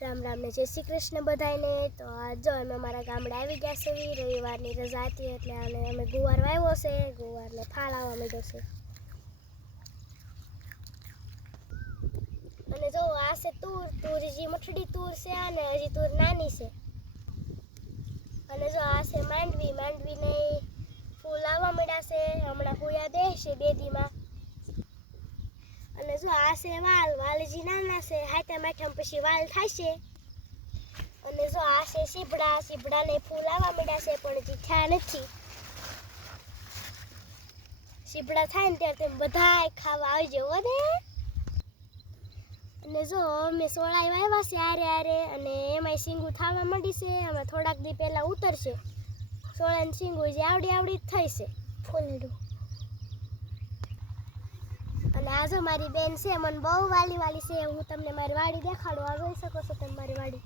રામ રામ ને જય શ્રી કૃષ્ણ બધાને। તો આજ જો અમે અમારા ગામડે આવી ગયા છે। રવિવારની રજા હતી એટલે અમે ગુવાર વાવ્યો છે। ગુવારને ફાળ આવવા માંડ્યો છે અને જો આ છે તુર જે મઠડી તુર છે અને હજી તુર નાની છે। અને જો આ છે માંડવીને ફૂલ આવવા માંડ્યા છે। હમણાં હુયા દેશે 2 દીમાં। અને જો આ છે વાલ જે નાના છે હાથમ પછી વાલ થશે। અને જો આ છે સીભડાને ફૂલ આવવા માંડ્યા છે પણ હજી થયા નથી। સીભડા થાય ને ત્યારે તમે બધાય ખાવા આવજો હો ને। અને જો અમે સોળાઈ વાવ્યા છે આરે અને એમાંય સિંગું થવા માંડી છે। આમાં થોડાક દી પહેલા ઉતરશે સોળાની સિંગું જે આવડી થઈ છે ફૂલડું। અને આ જો મારી બેન છે મને બહુ વાલી છે। હું તમને મારી વાડી દેખાડું, આ જોઈ શકો છો તમે મારી વાડી।